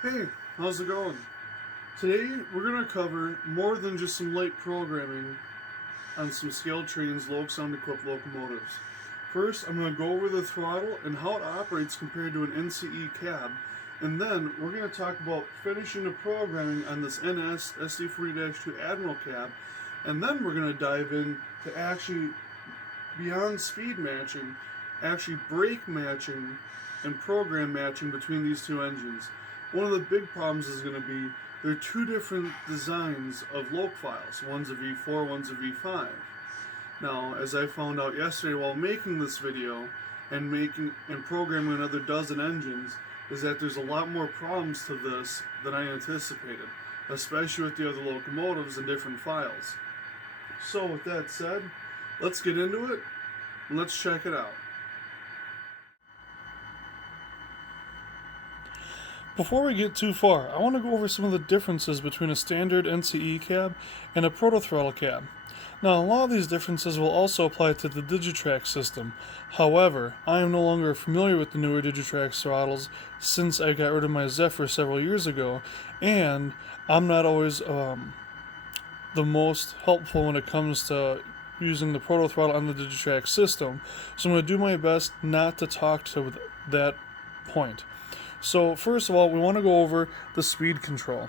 Hey, how's it going? Today we're going to cover more than just some light programming on some ScaleTrains low sound equipped locomotives. First, I'm going to go over the throttle and how it operates compared to an NCE cab, and then we're going to talk about finishing the programming on this NS SD40-2 Admiral cab, and then we're going to dive in to actually, beyond speed matching, actually brake matching and program matching between these two engines. One of the big problems is going to be there are two different designs of loc files. One's a V4, one's a V5. Now, as I found out yesterday while making this video and programming another dozen engines, is that there's a lot more problems to this than I anticipated, especially with the other locomotives and different files. So with that said, let's get into it and let's check it out. Before we get too far, I want to go over some of the differences between a standard NCE cab and a ProtoThrottle cab. Now, a lot of these differences will also apply to the Digitrax system. However, I am no longer familiar with the newer Digitrax throttles since I got rid of my Zephyr several years ago, and I'm not always the most helpful when it comes to using the ProtoThrottle on the Digitrax system, so I'm going to do my best not to talk to that point. So first of all, we want to go over the speed control.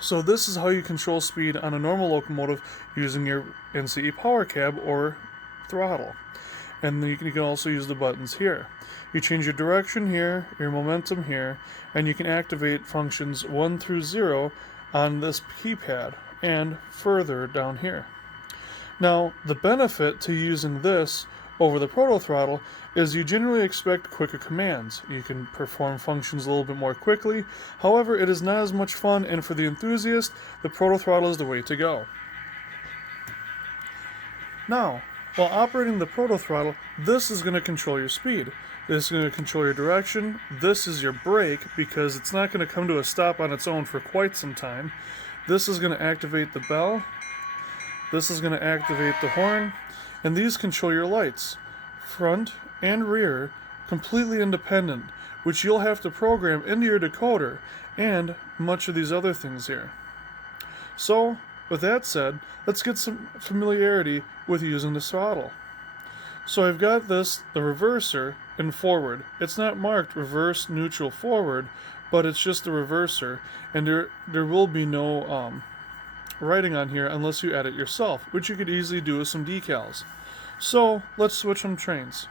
So this is how you control speed on a normal locomotive using your NCE power cab or throttle. And then you can also use the buttons here. You change your direction here, your momentum here, and you can activate functions 1 through 0 on this keypad and further down here. Now, the benefit to using this over the ProtoThrottle is you generally expect quicker commands. You can perform functions a little bit more quickly. However, it is not as much fun, and for the enthusiast, the ProtoThrottle is the way to go. Now, while operating the ProtoThrottle, this is going to control your speed. This is going to control your direction. This is your brake because it's not going to come to a stop on its own for quite some time. This is going to activate the bell. This is going to activate the horn. And these control your lights, front and rear, completely independent, which you'll have to program into your decoder and much of these other things here. So, with that said, let's get some familiarity with using the throttle. So I've got the reverser in forward. It's not marked reverse, neutral, forward, but it's just the reverser, and there will be no writing on here unless you add it yourself, which you could easily do with some decals. So let's switch from trains.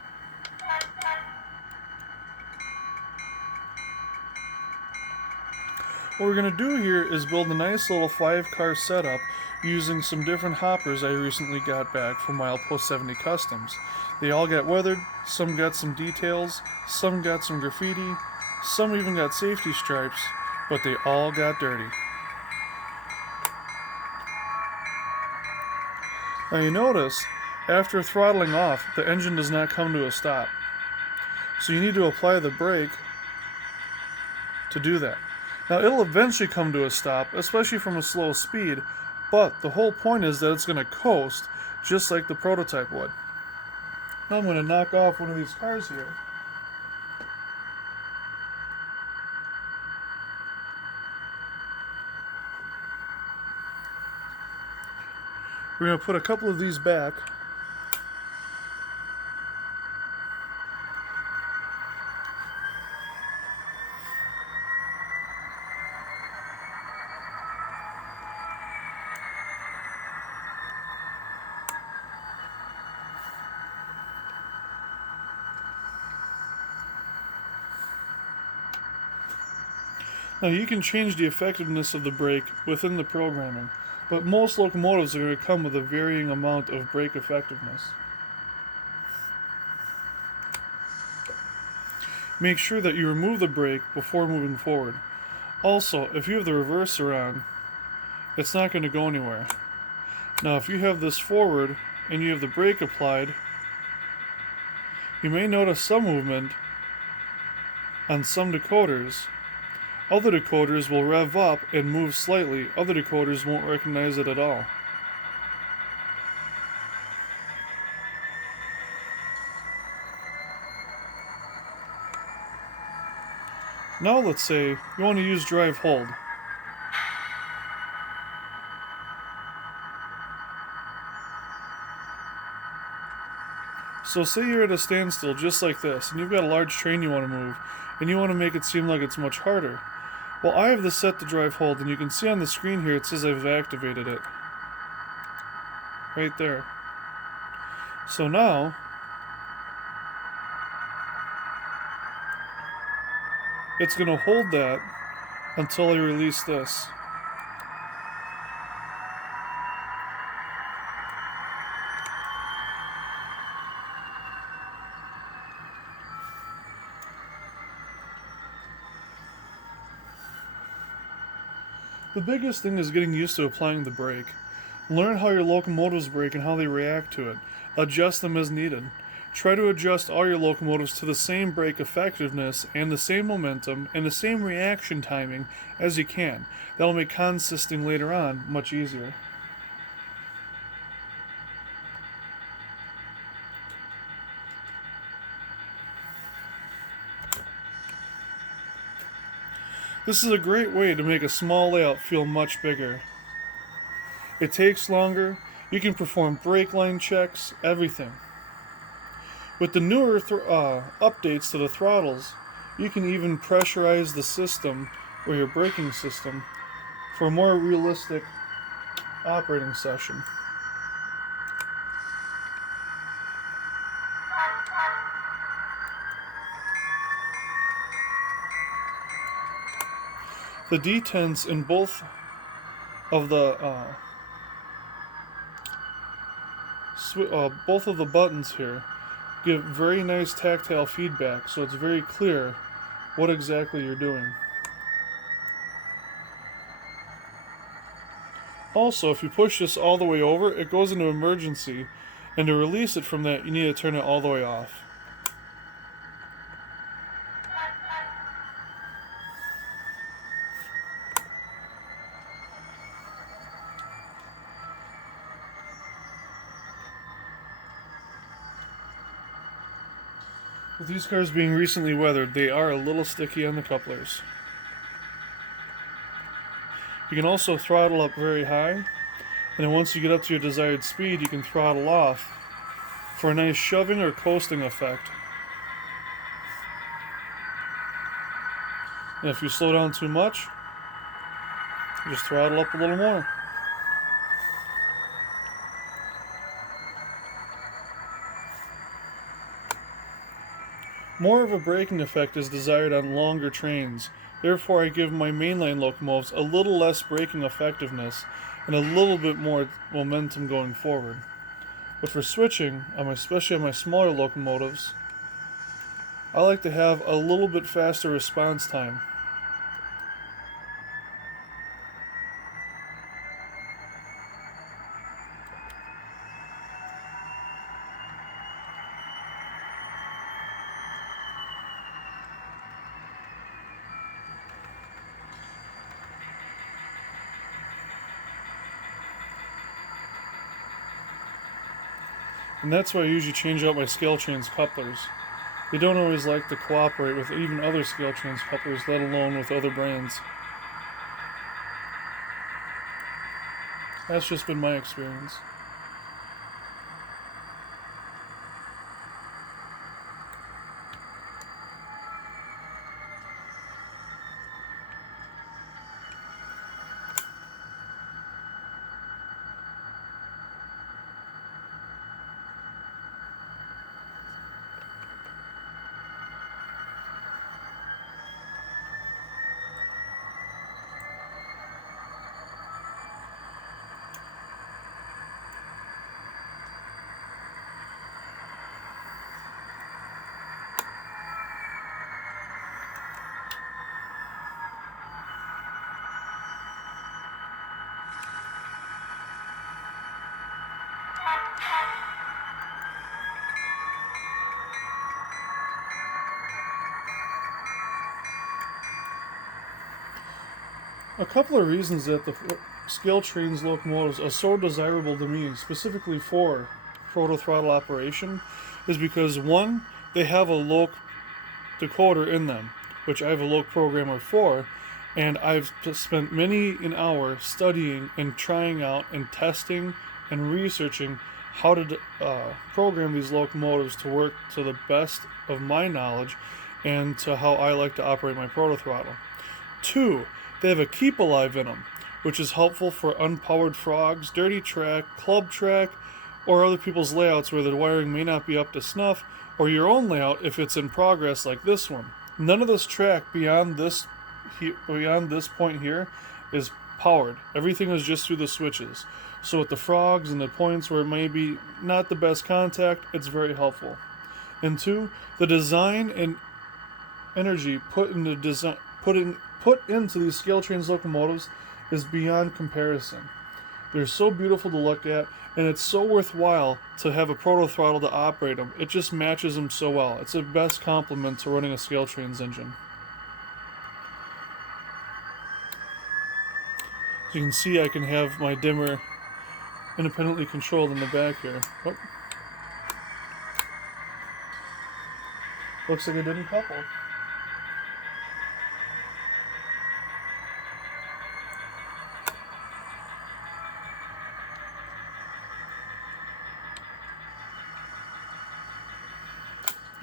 What we're going to do here is build a nice little 5-car setup using some different hoppers I recently got back from Milepost 70 Customs. They all got weathered, some got some details, some got some graffiti, some even got safety stripes, but they all got dirty. Now you notice, after throttling off, the engine does not come to a stop. So you need to apply the brake to do that. Now it'll eventually come to a stop, especially from a slow speed, but the whole point is that it's going to coast just like the prototype would. Now I'm going to knock off one of these cars here. We're going to put a couple of these back. Now you can change the effectiveness of the brake within the programming, but most locomotives are going to come with a varying amount of brake effectiveness. Make sure that you remove the brake before moving forward. Also, if you have the reverser on, it's not going to go anywhere. Now if you have this forward and you have the brake applied, you may notice some movement on some decoders. Other decoders will rev up and move slightly. Other decoders won't recognize it at all. Now let's say you want to use drive hold. So say you're at a standstill just like this, and you've got a large train you want to move, and you want to make it seem like it's much harder. Well, I have this set to drive hold, and you can see on the screen here it says I've activated it. Right there. So now, it's going to hold that until I release this. The biggest thing is getting used to applying the brake. Learn how your locomotives brake and how they react to it. Adjust them as needed. Try to adjust all your locomotives to the same brake effectiveness and the same momentum and the same reaction timing as you can. That'll make consisting later on much easier. This is a great way to make a small layout feel much bigger. It takes longer, you can perform brake line checks, everything. With the newer updates to the throttles, you can even pressurize the system or your braking system for a more realistic operating session. The detents in both of the buttons here give very nice tactile feedback, so it's very clear what exactly you're doing. Also, if you push this all the way over, it goes into emergency, and to release it from that, you need to turn it all the way off. With these cars being recently weathered, they are a little sticky on the couplers. You can also throttle up very high, and then once you get up to your desired speed, you can throttle off for a nice shoving or coasting effect. And if you slow down too much, just throttle up a little more. More of a braking effect is desired on longer trains. Therefore, I give my mainline locomotives a little less braking effectiveness and a little bit more momentum going forward. But for switching, especially on my smaller locomotives, I like to have a little bit faster response time. And that's why I usually change out my ScaleTrains couplers. They don't always like to cooperate with even other ScaleTrains couplers, let alone with other brands. That's just been my experience. A couple of reasons that the ScaleTrains locomotives are so desirable to me, specifically for ProtoThrottle operation, is because one, they have a loc decoder in them. which I have a loc programmer for, and I've spent many an hour studying and trying out and testing and researching how to program these locomotives to work to the best of my knowledge and to how I like to operate my ProtoThrottle. 2, they have a keep alive in them, which is helpful for unpowered frogs, dirty track, club track, or other people's layouts where the wiring may not be up to snuff, or your own layout if it's in progress like this one. None of this track beyond this point here is powered. Everything is just through the switches. So with the frogs and the points where it may be not the best contact, it's very helpful. And 2, the design and energy put into these ScaleTrains locomotives is beyond comparison. They're so beautiful to look at, and it's so worthwhile to have a ProtoThrottle to operate them. It just matches them so well. It's the best complement to running a ScaleTrains engine. As you can see, I can have my dimmer independently controlled in the back here. Oh. Looks like it didn't couple.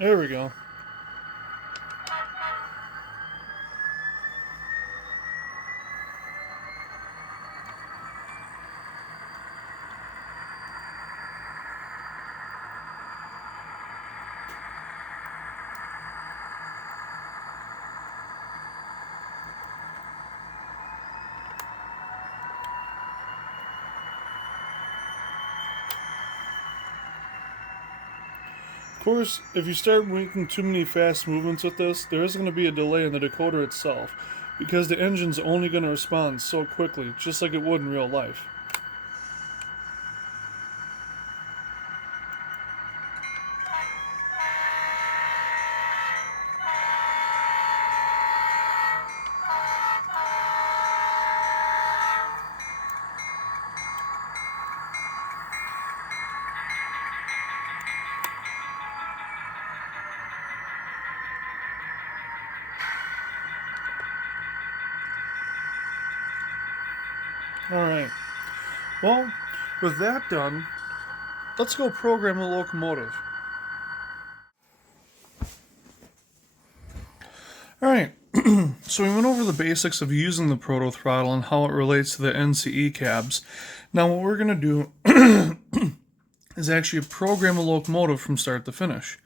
There we go. Of course, if you start making too many fast movements with this, there is going to be a delay in the decoder itself, because the engine's only going to respond so quickly, just like it would in real life. Alright, well, with that done, let's go program the locomotive. Alright, so we went over the basics of using the ProtoThrottle and how it relates to the NCE cabs. Now what we're going to do is actually program a locomotive from start to finish.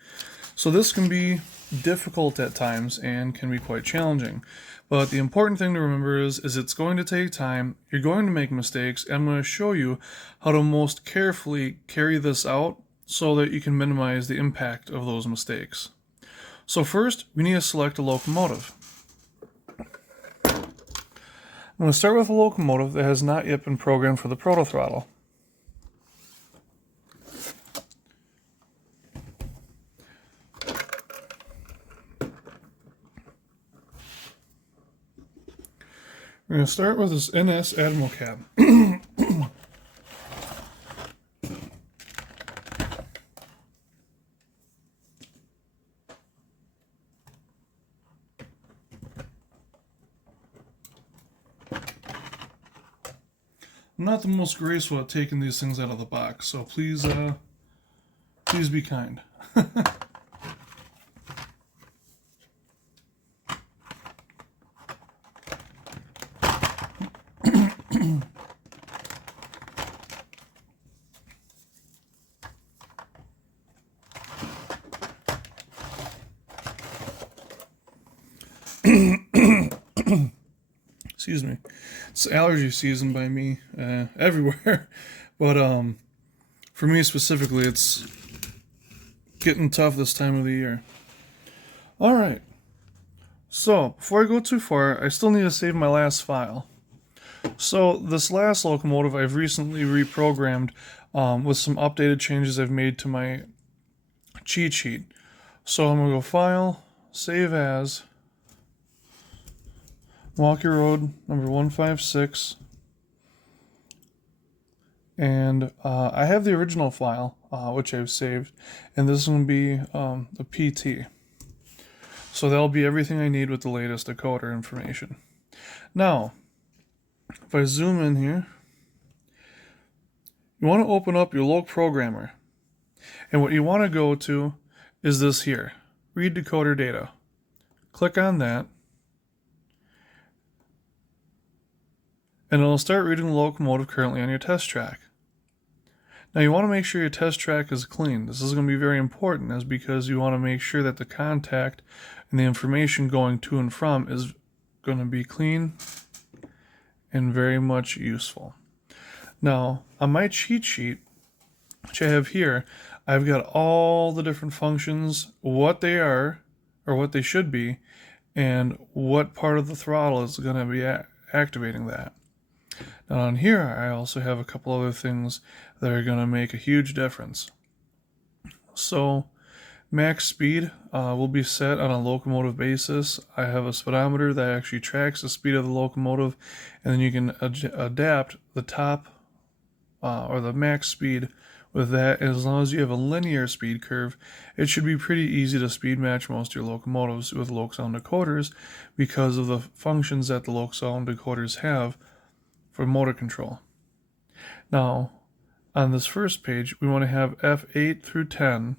So this can be difficult at times and can be quite challenging. But the important thing to remember is it's going to take time, you're going to make mistakes, and I'm going to show you how to most carefully carry this out so that you can minimize the impact of those mistakes. So first, we need to select a locomotive. I'm going to start with a locomotive that has not yet been programmed for the ProtoThrottle. We're going to start with this NS Admiral cab. I'm not the most graceful at taking these things out of the box, so please be kind. Excuse me. It's allergy season by me everywhere, but for me specifically, it's getting tough this time of the year. All right. So before I go too far, I still need to save my last file. So this last locomotive I've recently reprogrammed with some updated changes I've made to my cheat sheet. So I'm gonna go File, Save As. Milwaukee Road, number 156, and I have the original file, which I've saved, and this is going to be the PT. So that'll be everything I need with the latest decoder information. Now, if I zoom in here, you want to open up your loc programmer. And what you want to go to is this here, read decoder data. Click on that. And it'll start reading the locomotive currently on your test track. Now you want to make sure your test track is clean. This is going to be very important, as because you want to make sure that the contact and the information going to and from is going to be clean and very much useful. Now on my cheat sheet, which I have here, I've got all the different functions, what they are or what they should be, and what part of the throttle is going to be activating that. Now on here, I also have a couple other things that are going to make a huge difference. So max speed will be set on a locomotive basis. I have a speedometer that actually tracks the speed of the locomotive, and then you can adapt the top or the max speed with that. And as long as you have a linear speed curve, it should be pretty easy to speed match most of your locomotives with loc sound decoders, because of the functions that the loc sound decoders have for motor control. Now, on this first page, we want to have F8 through 10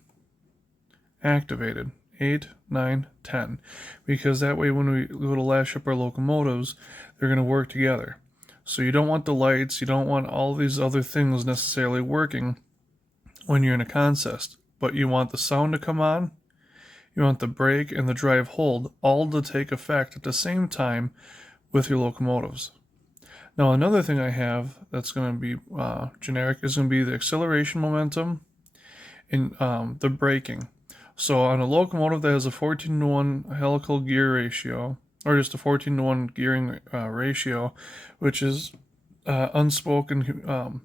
activated. 8, 9, 10. Because that way when we go to lash up our locomotives, they're going to work together. So you don't want the lights, you don't want all these other things necessarily working when you're in a consist. But you want the sound to come on, you want the brake and the drive hold all to take effect at the same time with your locomotives. Now another thing I have that's going to be generic is going to be the acceleration momentum and the braking. So on a locomotive that has a 14:1 helical gear ratio, or just a 14:1 gearing ratio, which is unspoken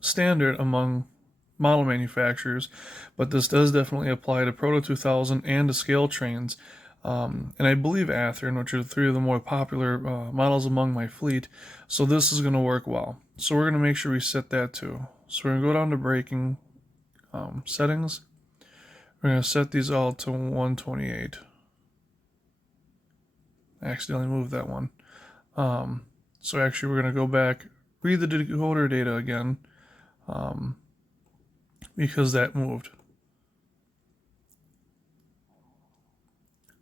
standard among model manufacturers, but this does definitely apply to Proto-2000 and to ScaleTrains. And I believe Athearn, which are three of the more popular models among my fleet. So this is going to work well. So we're going to make sure we set that too. So we're going to go down to braking settings. We're going to set these all to 128. I accidentally moved that one. So actually we're going to go back, read the decoder data again, because that moved.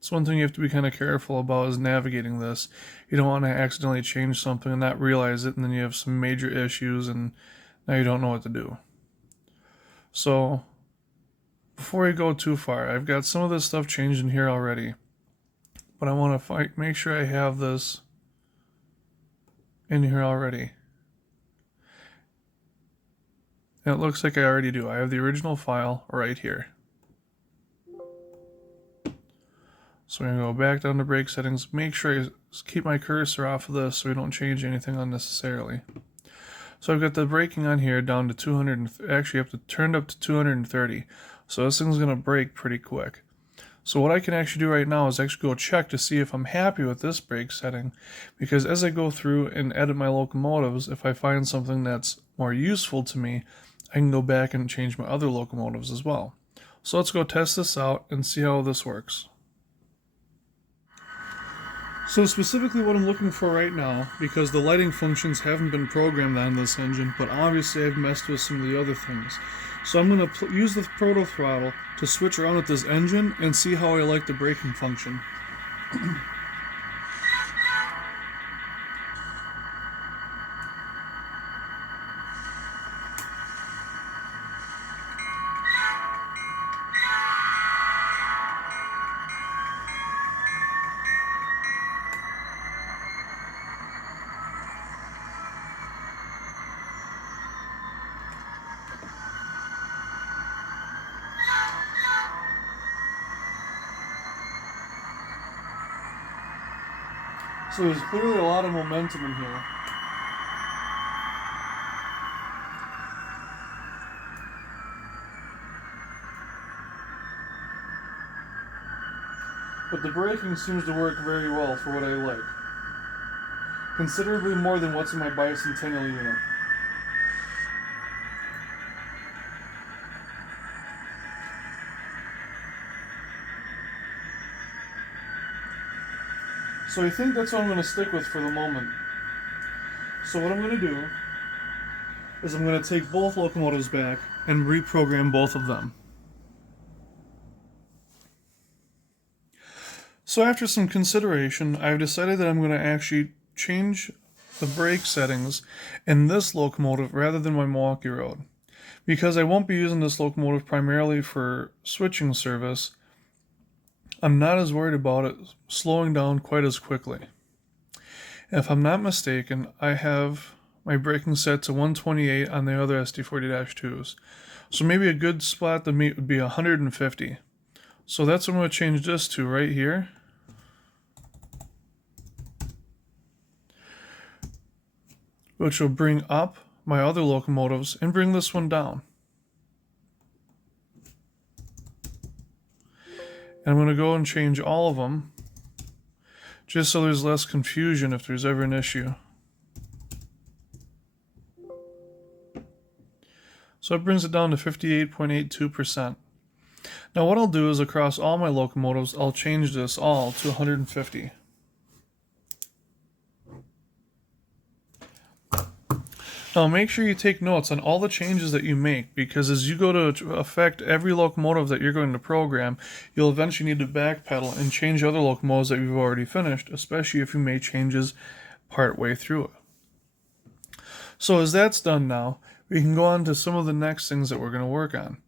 So one thing you have to be kind of careful about is navigating this. You don't want to accidentally change something and not realize it, and then you have some major issues and now you don't know what to do. So before I go too far, I've got some of this stuff changed in here already, but I want to make sure I have this in here already. And it looks like I already do. I have the original file right here. So we're going to go back down to brake settings. Make sure I keep my cursor off of this so we don't change anything unnecessarily. So I've got the braking on here down to 200, actually up to turned up to 230. So this thing's going to brake pretty quick. So what I can actually do right now is actually go check to see if I'm happy with this brake setting, because as I go through and edit my locomotives, if I find something that's more useful to me, I can go back and change my other locomotives as well. So let's go test this out and see how this works. So specifically what I'm looking for right now, because the lighting functions haven't been programmed on this engine, but obviously I've messed with some of the other things. So I'm going to use the ProtoThrottle to switch around with this engine and see how I like the braking function. So there's clearly a lot of momentum in here. But the braking seems to work very well for what I like. Considerably more than what's in my bicentennial unit. So I think that's what I'm going to stick with for the moment. So what I'm going to do is I'm going to take both locomotives back and reprogram both of them. So after some consideration, I've decided that I'm going to actually change the brake settings in this locomotive rather than my Milwaukee Road. Because I won't be using this locomotive primarily for switching service, I'm not as worried about it slowing down quite as quickly. If I'm not mistaken, I have my braking set to 128 on the other SD40-2s. So maybe a good spot to meet would be 150. So that's what I'm going to change this to right here. Which will bring up my other locomotives and bring this one down. And I'm going to go and change all of them just so there's less confusion if there's ever an issue. So it brings it down to 58.82%. Now what I'll do is across all my locomotives, I'll change this all to 150. Now make sure you take notes on all the changes that you make, because as you go to affect every locomotive that you're going to program, you'll eventually need to backpedal and change other locomotives that you've already finished, especially if you made changes part way through it. So as that's done now, we can go on to some of the next things that we're going to work on.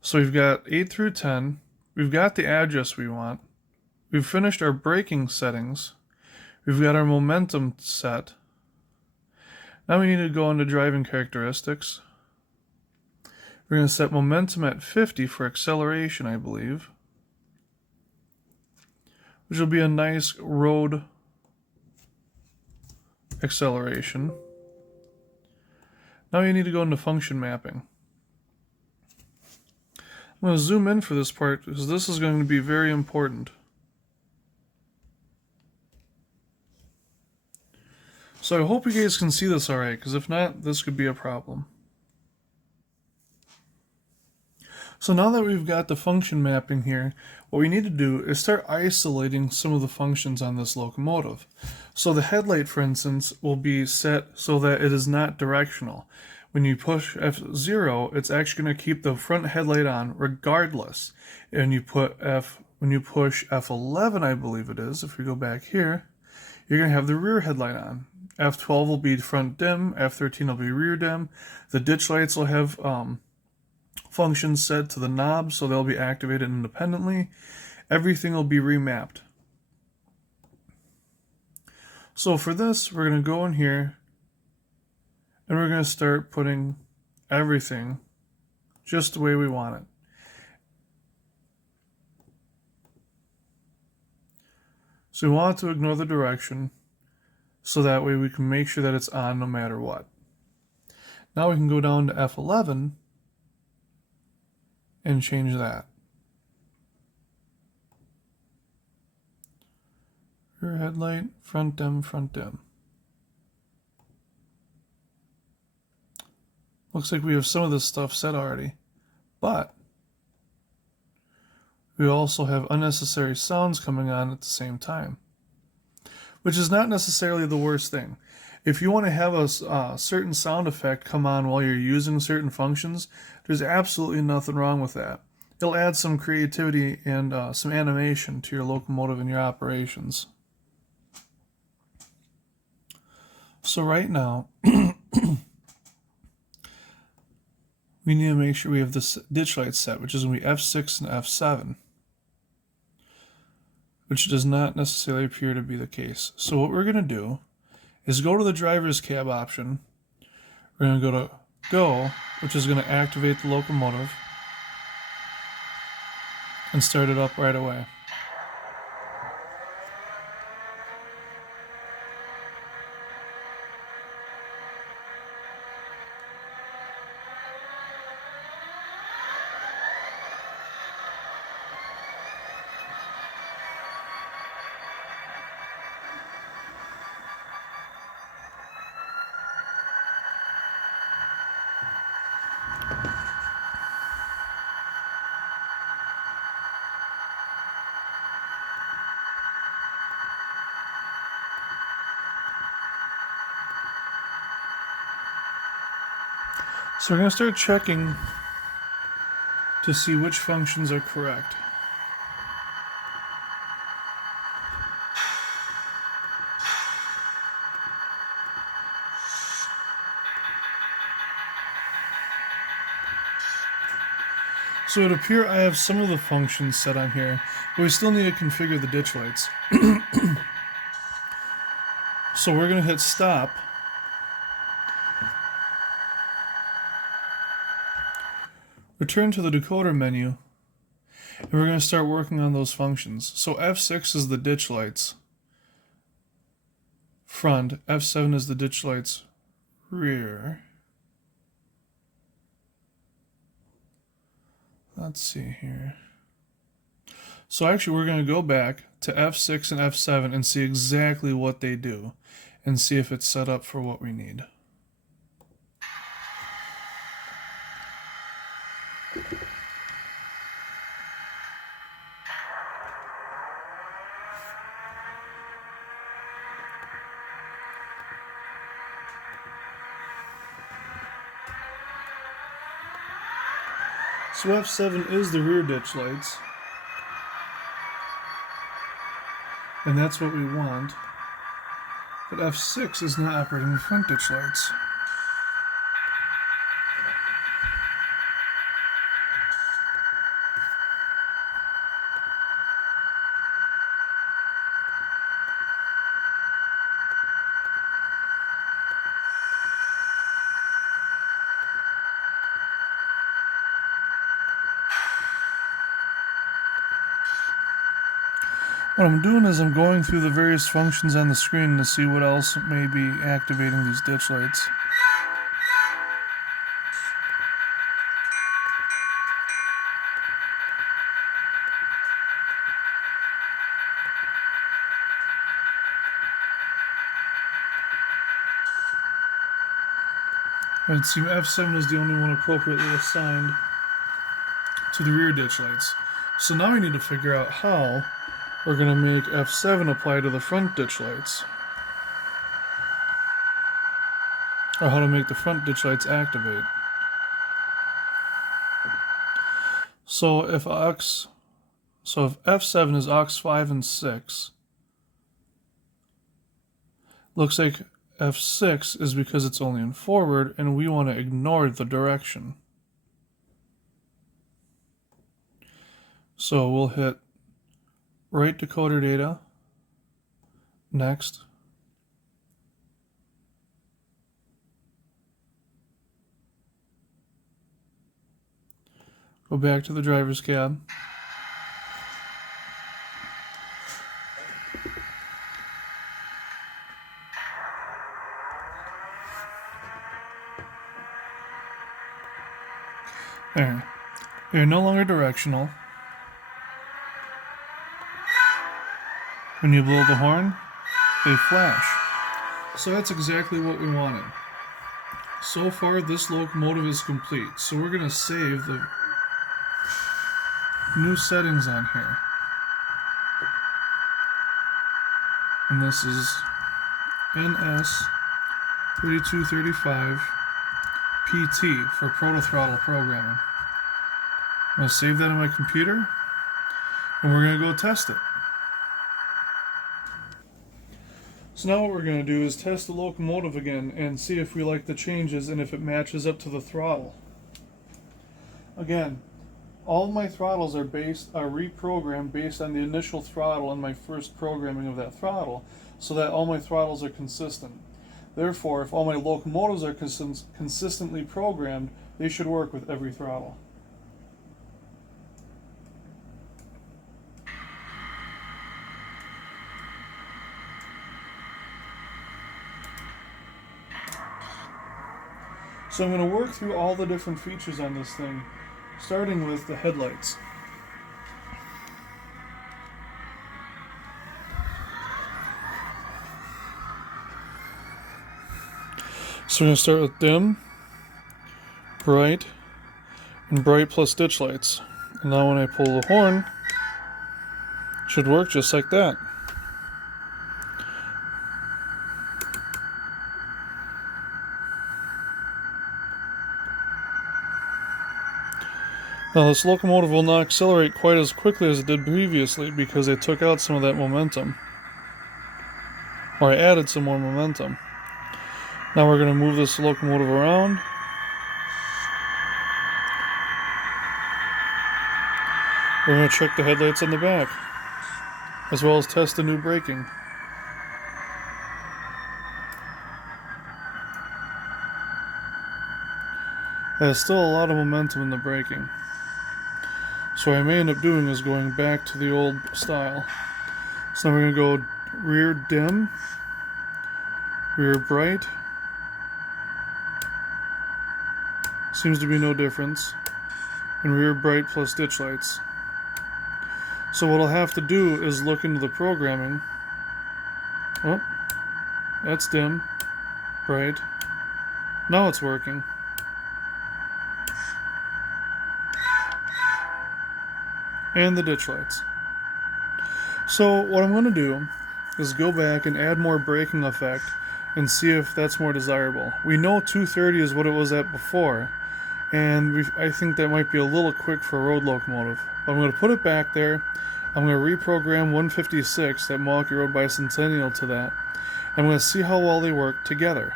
So we've got 8 through 10, we've got the address we want, we've finished our braking settings, we've got our momentum set. Now we need to go into driving characteristics. We're going to set momentum at 50 for acceleration, I believe, which will be a nice road acceleration. Now you need to go into function mapping. I'm going to zoom in for this part because this is going to be very important. So I hope you guys can see this alright, because if not, this could be a problem. So now that we've got the function mapping here, what we need to do is start isolating some of the functions on this locomotive. So the headlight, for instance, will be set so that it is not directional. When you push F0, it's actually going to keep the front headlight on regardless. And when you push F11, I believe it is, if we go back here, you're going to have the rear headlight on. F12 will be front dim, F13 will be rear dim. The ditch lights will have functions set to the knob, so they'll be activated independently. Everything will be remapped. So for this, we're going to go in here and we're going to start putting everything just the way we want it. So we want to ignore the direction, so that way we can make sure that it's on no matter what. Now we can go down to F11 and change that. Rear headlight, front dim, front dim. Looks like we have some of this stuff set already, but we also have unnecessary sounds coming on at the same time, which is not necessarily the worst thing. If you want to have a certain sound effect come on while you're using certain functions, there's absolutely nothing wrong with that. It'll add some creativity and some animation to your locomotive and your operations. So right now, we need to make sure we have this ditch light set, which is going to be F6 and F7. Which does not necessarily appear to be the case. So what we're going to do is go to the driver's cab option. We're going to go to Go, which is going to activate the locomotive and start it up right away. So we're going to start checking to see which functions are correct. So it would appear I have some of the functions set on here, but we still need to configure the ditch lights. So we're going to hit stop. Return to the decoder menu, and we're going to start working on those functions. So F6 is the ditch lights front, F7 is the ditch lights rear. Let's see here. So actually we're going to go back to F6 and F7 and see exactly what they do and see if it's set up for what we need. So F7 is the rear ditch lights, and that's what we want, but F6 is not operating the front ditch lights. What I'm doing is I'm going through the various functions on the screen to see what else may be activating these ditch lights. I'd see F7 is the only one appropriately assigned to the rear ditch lights. So now we need to figure out how we're going to make F7 apply to the front ditch lights. Or how to make the front ditch lights activate. So if F7 is aux 5 and 6, looks like F6 is because it's only in forward and we want to ignore the direction. So we'll hit write decoder data, next. Go back to the driver's cab. There. They're no longer directional. When you blow the horn, they flash. So that's exactly what we wanted. So far, this locomotive is complete. So we're going to save the new settings on here. And this is NS3235 PT for ProtoThrottle programming. I'm going to save that on my computer, and we're going to go test it. So now what we're going to do is test the locomotive again and see if we like the changes and if it matches up to the throttle. Again, all of my throttles are reprogrammed based on the initial throttle and my first programming of that throttle, so that all my throttles are consistent. Therefore, if all my locomotives are consistently programmed, they should work with every throttle. So I'm going to work through all the different features on this thing, starting with the headlights. So we're going to start with dim, bright, and bright plus ditch lights. And now when I pull the horn, it should work just like that. Now this locomotive will not accelerate quite as quickly as it did previously because I took out some of that momentum. Or I added some more momentum. Now we're going to move this locomotive around. We're going to check the headlights on the back, as well as test the new braking. There's still a lot of momentum in the braking. So what I may end up doing is going back to the old style. So now we're going to go rear dim, rear bright. Seems to be no difference. And rear bright plus ditch lights. So what I'll have to do is look into the programming. Oh, that's dim, bright. Now it's working. And the ditch lights. So what I'm going to do is go back and add more braking effect and see if that's more desirable. We know 230 is what it was at before, and I think that might be a little quick for a road locomotive. But I'm going to put it back there. I'm going to reprogram 156, that Milwaukee Road Bicentennial, to that. I'm going to see how well they work together.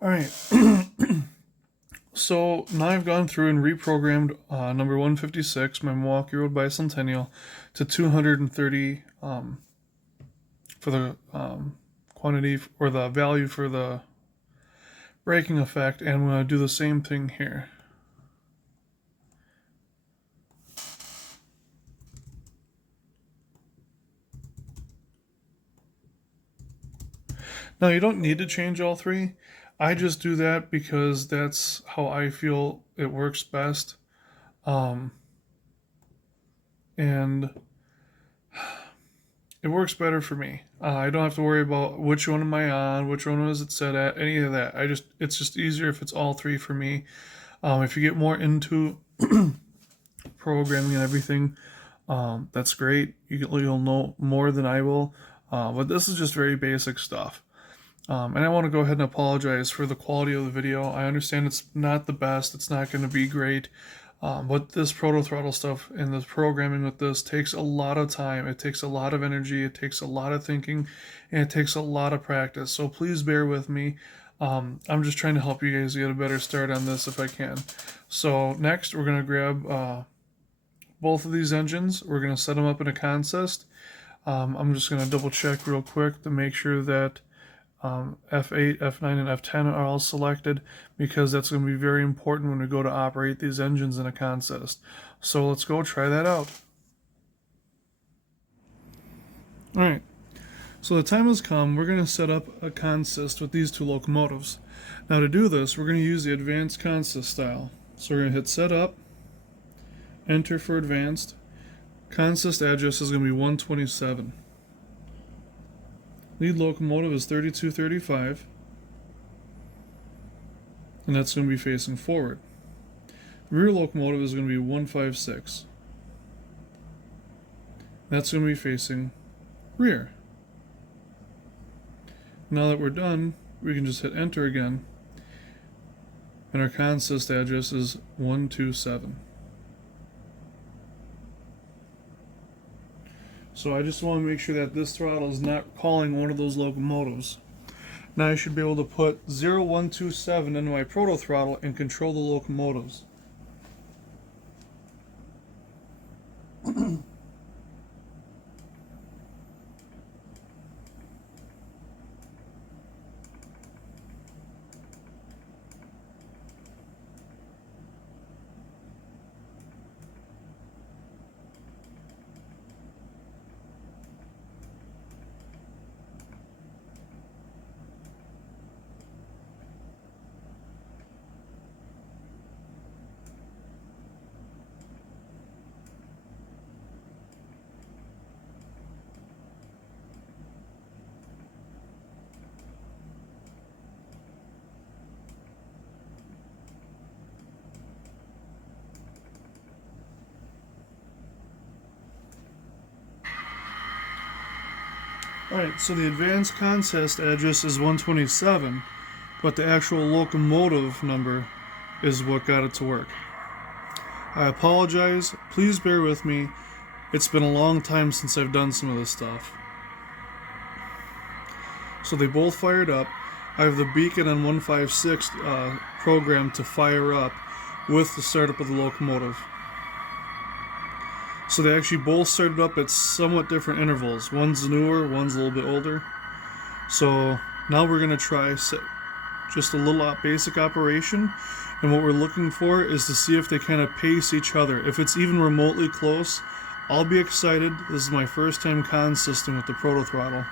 Alright, so now I've gone through and reprogrammed number 156, my Milwaukee Road Bicentennial, to 230 for the quantity or the value for the braking effect, and I'm going to do the same thing here. Now you don't need to change all three. I just do that because that's how I feel it works best. And it works better for me. I don't have to worry about which one am I on, which one is it set at, any of that. It's just easier if it's all three for me. If you get more into programming and everything, that's great. You'll know more than I will. But this is just very basic stuff. And I want to go ahead and apologize for the quality of the video. I understand it's not the best. It's not going to be great. But this ProtoThrottle stuff and this programming with this takes a lot of time. It takes a lot of energy. It takes a lot of thinking. And it takes a lot of practice. So please bear with me. I'm just trying to help you guys get a better start on this if I can. So next, we're going to grab both of these engines. We're going to set them up in a consist. I'm just going to double check real quick to make sure that F8, F9, and F10 are all selected, because that's going to be very important when we go to operate these engines in a consist. So let's go try that out. Alright, so the time has come. We're going to set up a consist with these two locomotives. Now to do this, we're going to use the advanced consist style. So we're going to hit set up, enter for advanced. Consist address is going to be 127. Lead locomotive is 3235, and that's going to be facing forward. The rear locomotive is going to be 156. That's going to be facing rear. Now that we're done, we can just hit enter again, and our consist address is 127. So I just want to make sure that this throttle is not calling one of those locomotives. Now I should be able to put 0127 into my ProtoThrottle and control the locomotives. Alright, so the advanced consist address is 127, but the actual locomotive number is what got it to work. I apologize, please bear with me. It's been a long time since I've done some of this stuff. So they both fired up. I have the beacon on 156 programmed to fire up with the startup of the locomotive. So they actually both started up at somewhat different intervals. One's newer, one's a little bit older. So now we're going to try just a little basic operation. And what we're looking for is to see if they kind of pace each other. If it's even remotely close, I'll be excited. This is my first time consisting with the ProtoThrottle.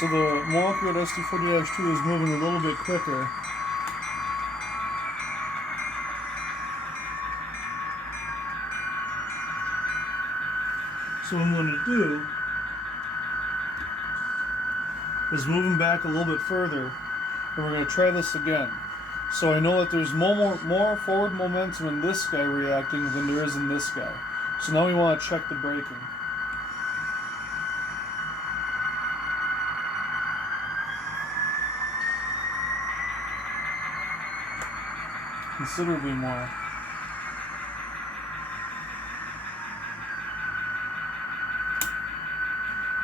So the molecular SD40-2 is moving a little bit quicker. So what I'm going to do is move him back a little bit further, and we're going to try this again. So I know that there's more forward momentum in this guy reacting than there is in this guy. So now we want to check the braking. Considerably more.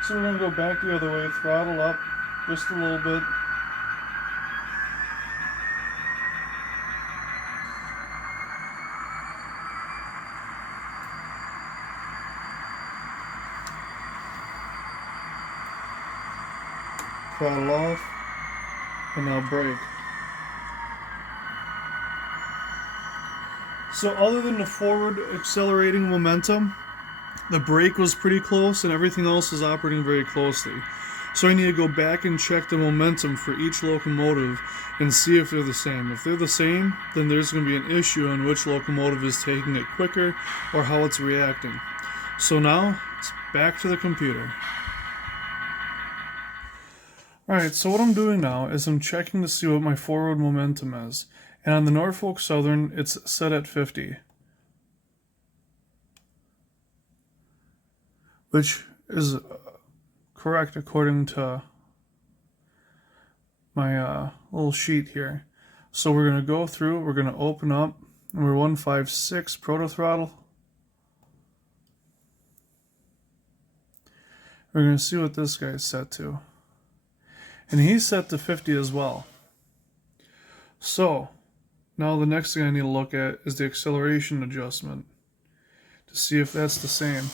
So we're going to go back the other way, throttle up just a little bit. Throttle off, and now brake. So other than the forward accelerating momentum, the brake was pretty close and everything else is operating very closely. So I need to go back and check the momentum for each locomotive and see if they're the same. If they're the same, then there's going to be an issue on which locomotive is taking it quicker or how it's reacting. So now, it's back to the computer. Alright, so what I'm doing now is I'm checking to see what my forward momentum is. And on the Norfolk Southern, it's set at 50. Which is correct according to my little sheet here. So we're going to go through, we're going to open up, and we're 156 ProtoThrottle. We're going to see what this guy's set to. And he's set to 50 as well. So, now the next thing I need to look at is the acceleration adjustment to see if that's the same.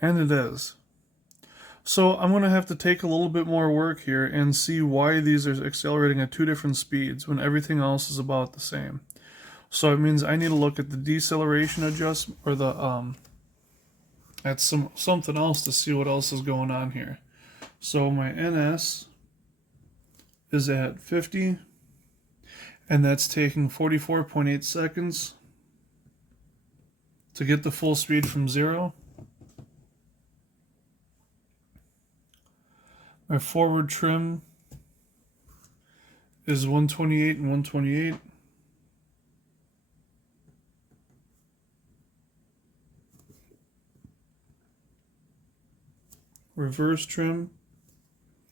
And it is. So I'm going to have to take a little bit more work here and see why these are accelerating at two different speeds when everything else is about the same. So it means I need to look at the deceleration adjustment or the at something else to see what else is going on here. So my NS is at 50 and that's taking 44.8 seconds to get the full speed from 0. My forward trim is 128 and 128. Reverse trim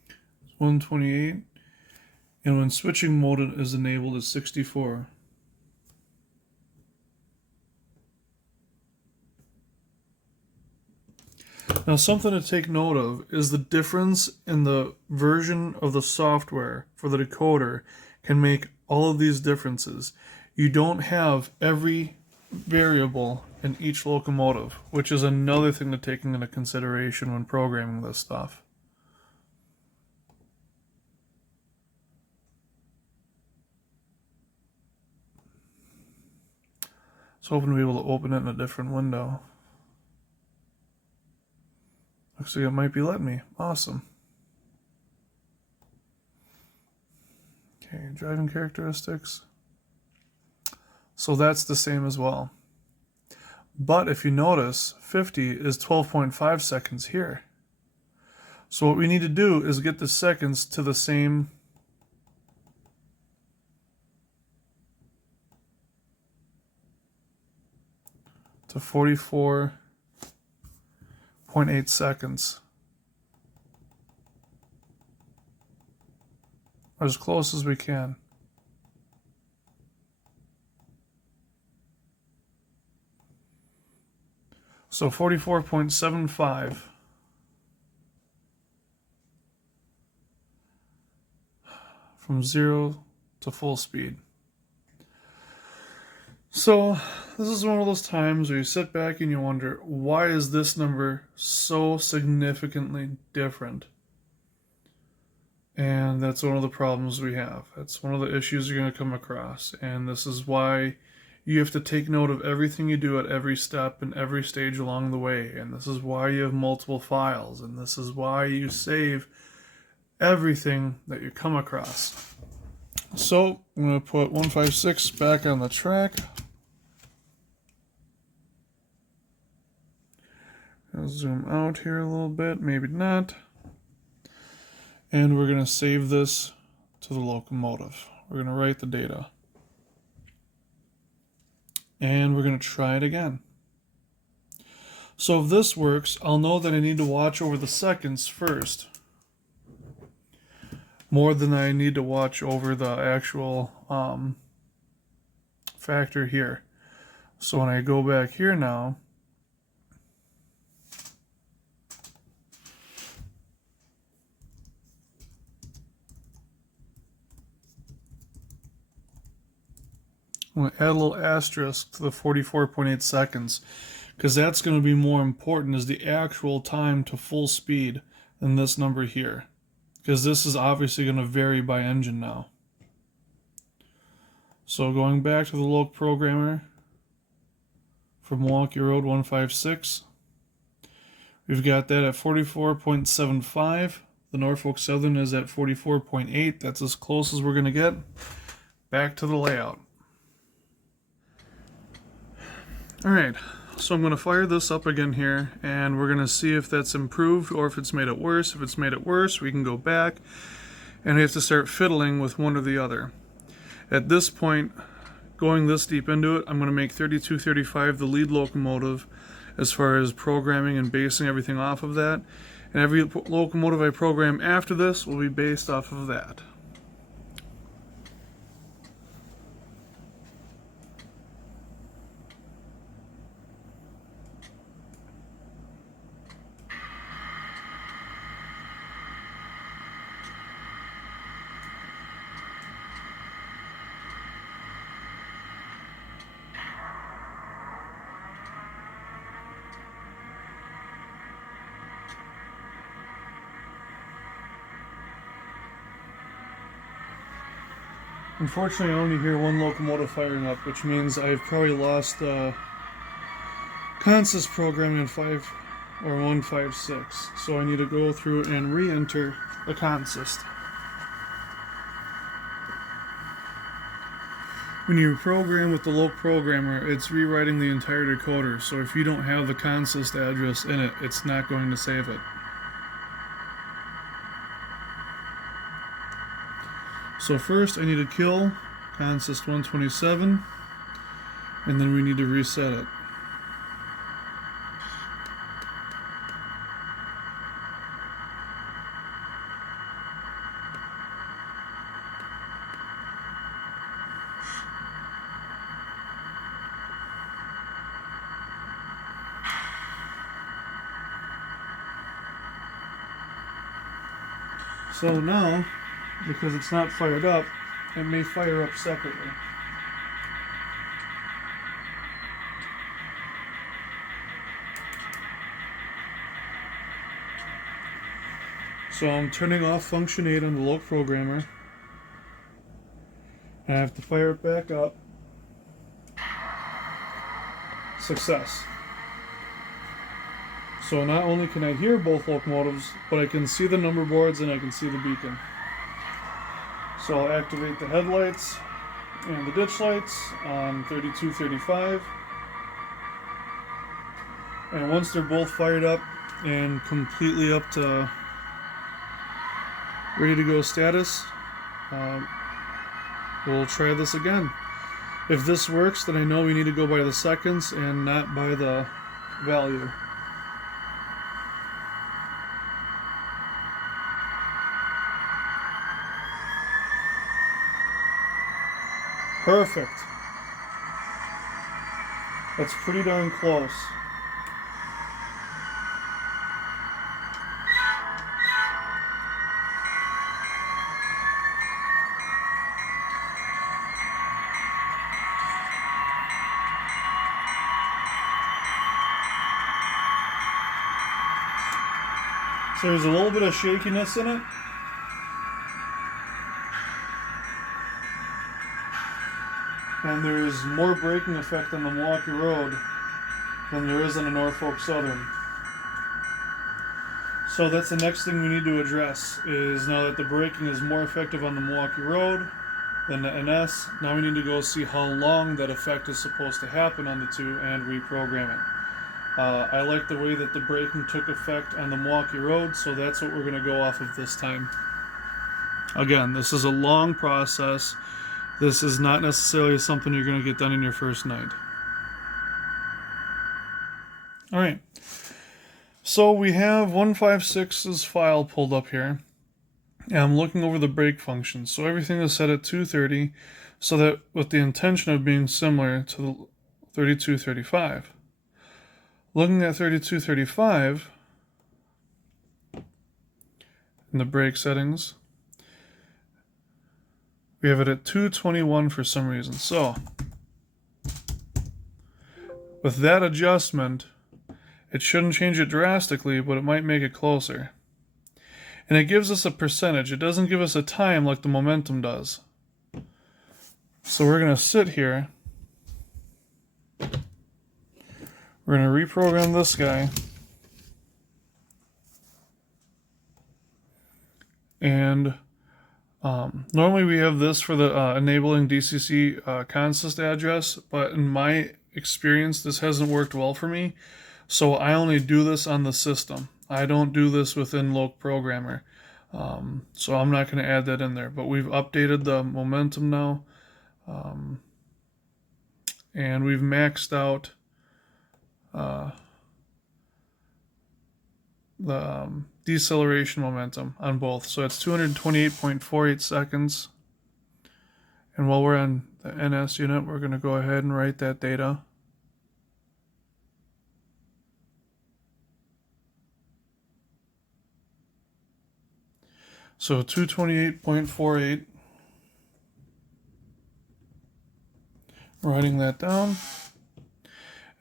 is 128. And when switching mode is enabled, it's 64. Now something to take note of is the difference in the version of the software for the decoder can make all of these differences. You don't have every variable in each locomotive, which is another thing to take into consideration when programming this stuff. So hoping to be able to open it in a different window. Looks like it might be letting me. Awesome. Okay, driving characteristics. So that's the same as well. But if you notice, 50 is 12.5 seconds here. So what we need to do is get the seconds to the same to 44.8 seconds. As close as we can. So 44.75 from 0 to full speed. So this is one of those times where you sit back and you wonder, why is this number so significantly different? And that's one of the problems we have. That's one of the issues you're going to come across. And this is why you have to take note of everything you do at every step and every stage along the way. And this is why you have multiple files. And this is why you save everything that you come across. So I'm going to put 156 back on the track. I'll zoom out here a little bit, maybe not. And we're going to save this to the locomotive. We're going to write the data. And we're going to try it again. So if this works, I'll know that I need to watch over the seconds first, more than I need to watch over the actual factor here. So when I go back here now, I'm going to add a little asterisk to the 44.8 seconds, because that's going to be more important as the actual time to full speed than this number here, because this is obviously going to vary by engine now. So going back to the loc programmer for Milwaukee Road 156, we've got that at 44.75. The Norfolk Southern is at 44.8. That's as close as we're going to get. Back to the layout. Alright, so I'm going to fire this up again here, and we're going to see if that's improved or if it's made it worse. If it's made it worse, we can go back, and we have to start fiddling with one or the other. At this point, going this deep into it, I'm going to make 3235 the lead locomotive as far as programming and basing everything off of that. And every locomotive I program after this will be based off of that. Unfortunately, I only hear one locomotive firing up, which means I've probably lost consist programming in 5 or 156. So I need to go through and re-enter the consist. When you program with the loc programmer, it's rewriting the entire decoder. So if you don't have the consist address in it, it's not going to save it. So first I need to kill consist 127, and then we need to reset it. So now, because it's not fired up, it may fire up separately. So I'm turning off function 8 on the loc programmer. I have to fire it back up. Success. So not only can I hear both locomotives, but I can see the number boards and I can see the beacon. So I'll activate the headlights and the ditch lights on 3235. And once they're both fired up and completely up to ready to go status, we'll try this again. If this works, then I know we need to go by the seconds and not by the value. Perfect. That's pretty darn close. So there's a little bit of shakiness in it. And there's more braking effect on the Milwaukee Road than there is on the Norfolk Southern. So that's the next thing we need to address, is now that the braking is more effective on the Milwaukee Road than the NS, now we need to go see how long that effect is supposed to happen on the two and reprogram it. I like the way that the braking took effect on the Milwaukee Road, so that's what we're going to go off of this time. Again, this is a long process. This is not necessarily something you're going to get done in your first night. Alright, so we have 156's file pulled up here, and I'm looking over the brake functions. So everything is set at 230, so that with the intention of being similar to the 3235. Looking at 3235 in the brake settings, we have it at 221 for some reason. So with that adjustment, it shouldn't change it drastically, but it might make it closer. And it gives us a percentage. It doesn't give us a time like the momentum does. So we're going to sit here. We're going to reprogram this guy. And normally we have this for the enabling DCC consist address, but in my experience, this hasn't worked well for me. So I only do this on the system. I don't do this within Loc Programmer. So I'm not going to add that in there. But we've updated the momentum now. And we've maxed out the deceleration momentum on both. So it's 228.48 seconds. And while we're on the NS unit, we're going to go ahead and write that data. So 228.48. Writing that down.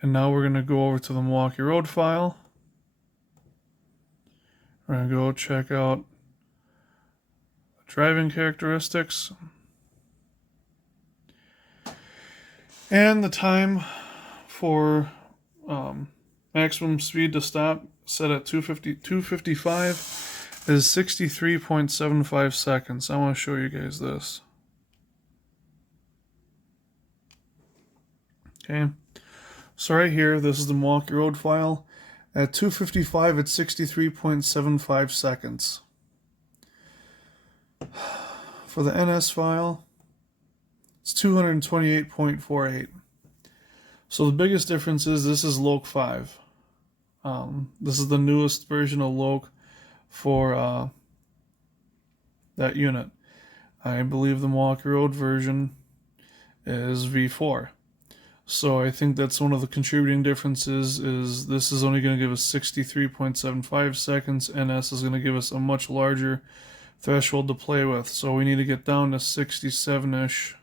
And now we're going to go over to the Milwaukee Road file. We're going to go check out driving characteristics. And the time for maximum speed to stop set at 255 is 63.75 seconds. I want to show you guys this. Okay. So right here, this is the Milwaukee Road file. At 255, it's 63.75 seconds. For the NS file, it's 228.48. So the biggest difference is this is Loc 5. This is the newest version of Loc for that unit. I believe the Milwaukee Road version is V4. So I think that's one of the contributing differences, is this is only going to give us 63.75 seconds. NS is going to give us a much larger threshold to play with. So we need to get down to 67-ish.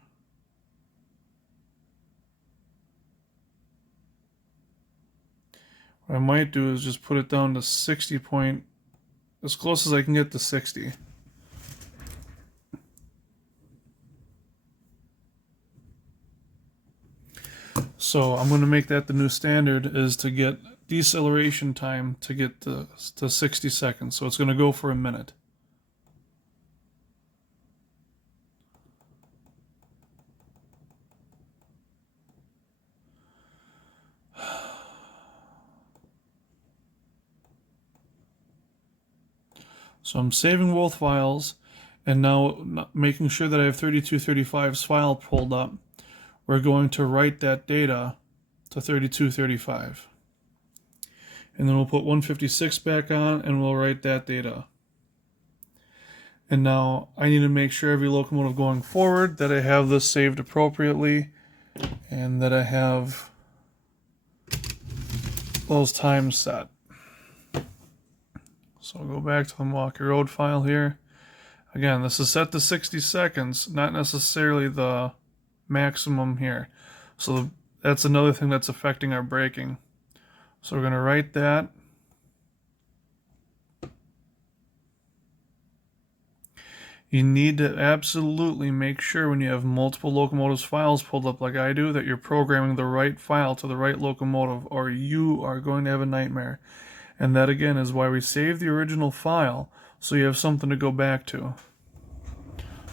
What I might do is just put it down to 60 point, as close as I can get to 60. So I'm going to make that the new standard, is to get deceleration time to get to 60 seconds. So it's going to go for a minute. So I'm saving both files, and now making sure that I have 3235's file pulled up, we're going to write that data to 3235. And then we'll put 156 back on, and we'll write that data. And now I need to make sure every locomotive going forward that I have this saved appropriately, and that I have those times set. So I'll go back to the Milwaukee Road file here. Again, this is set to 60 seconds, not necessarily the maximum here. So that's another thing that's affecting our braking. So we're going to write that. You need to absolutely make sure when you have multiple locomotives files pulled up like I do that you're programming the right file to the right locomotive, or you are going to have a nightmare. And that again is why we save the original file, so you have something to go back to.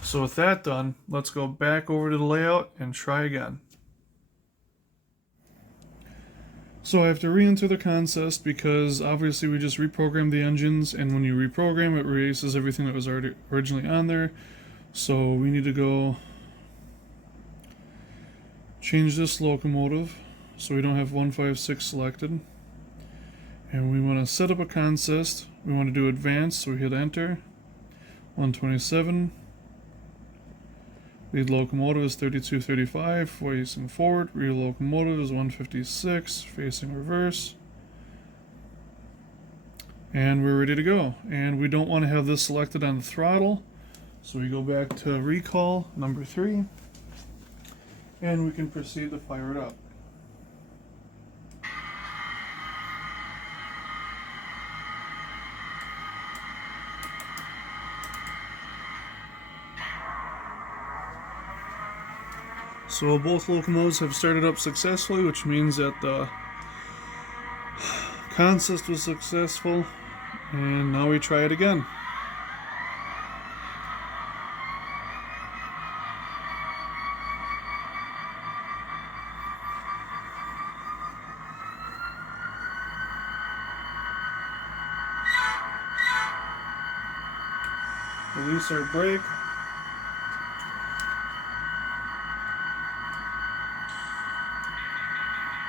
So with that done, let's go back over to the layout and try again. So I have to re-enter the consist because obviously we just reprogrammed the engines, and when you reprogram it erases everything that was already originally on there. So we need to go change this locomotive so we don't have 156 selected. And we want to set up a consist. We want to do advanced, so we hit enter. 127. Lead locomotive is 3235, facing forward. Rear locomotive is 156, facing reverse. And we're ready to go. And we don't want to have this selected on the throttle, so we go back to recall number 3. And we can proceed to fire it up. So both locomotives have started up successfully, which means that the consist was successful, and now we try it again. Release our brake.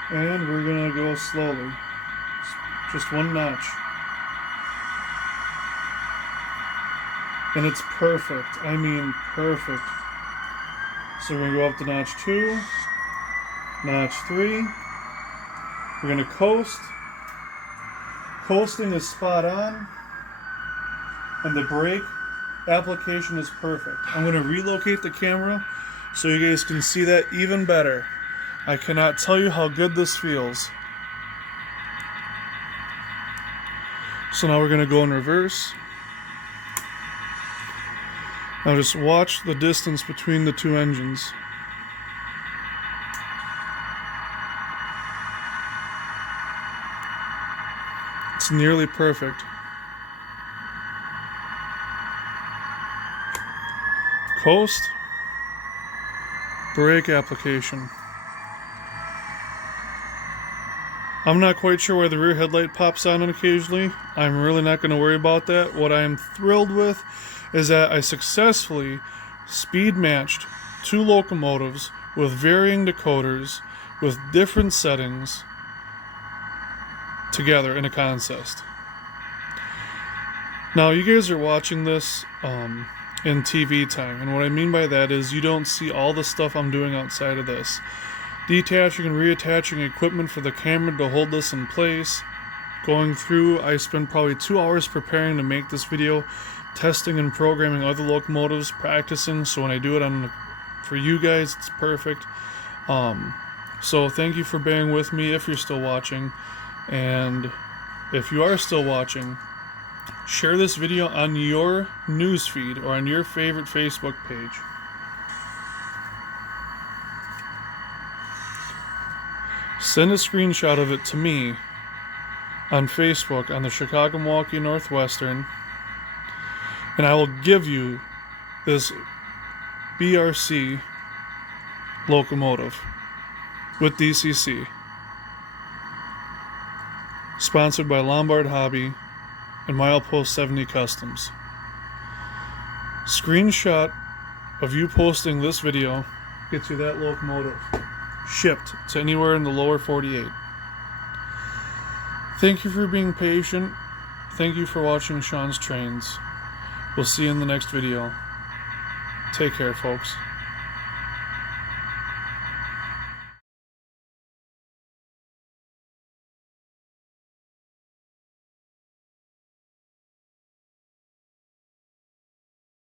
And we're going to go slowly, just one notch. And it's perfect, I mean perfect. So we're going to go up to notch 2, notch 3. We're going to coast. Coasting is spot on. And the brake application is perfect. I'm going to relocate the camera so you guys can see that even better. I cannot tell you how good this feels. So now we're going to go in reverse. Now just watch the distance between the two engines. It's nearly perfect. Coast. Brake application. I'm not quite sure why the rear headlight pops on occasionally. I'm really not going to worry about that. What I am thrilled with is that I successfully speed matched two locomotives with varying decoders with different settings together in a consist. Now you guys are watching this in TV time, and what I mean by that is you don't see all the stuff I'm doing outside of this. Detaching and reattaching equipment for the camera to hold this in place. Going through, I spent probably 2 hours preparing to make this video, testing and programming other locomotives, practicing, so when I do it for you guys, it's perfect. So thank you for bearing with me if you're still watching, and if you are still watching, share this video on your newsfeed or on your favorite Facebook page. Send a screenshot of it to me on Facebook on the Chicago Milwaukee Northwestern, and I will give you this BRC locomotive with DCC, sponsored by Lombard Hobby and Milepost 70 Customs. Screenshot of you posting this video gets you that locomotive shipped to anywhere in the lower 48. Thank you for being patient. Thank you for watching Sean's Trains. We'll see you in the next video. Take care, folks.